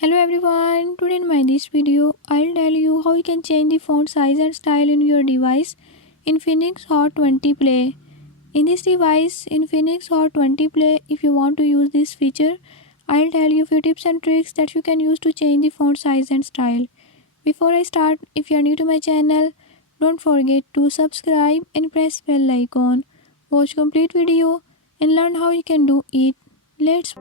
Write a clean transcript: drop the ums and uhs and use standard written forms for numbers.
Hello everyone, today in my this video, I'll tell you how you can change the font size and style in your device Infinix Hot 20 Play. In this device Infinix Hot 20 Play, if you want to use this feature, I'll tell you few tips and tricks that you can use to change the font size and style. Before I start, if you are new to my channel, don't forget to subscribe and press bell icon. Watch complete video and learn how you can do it. Let's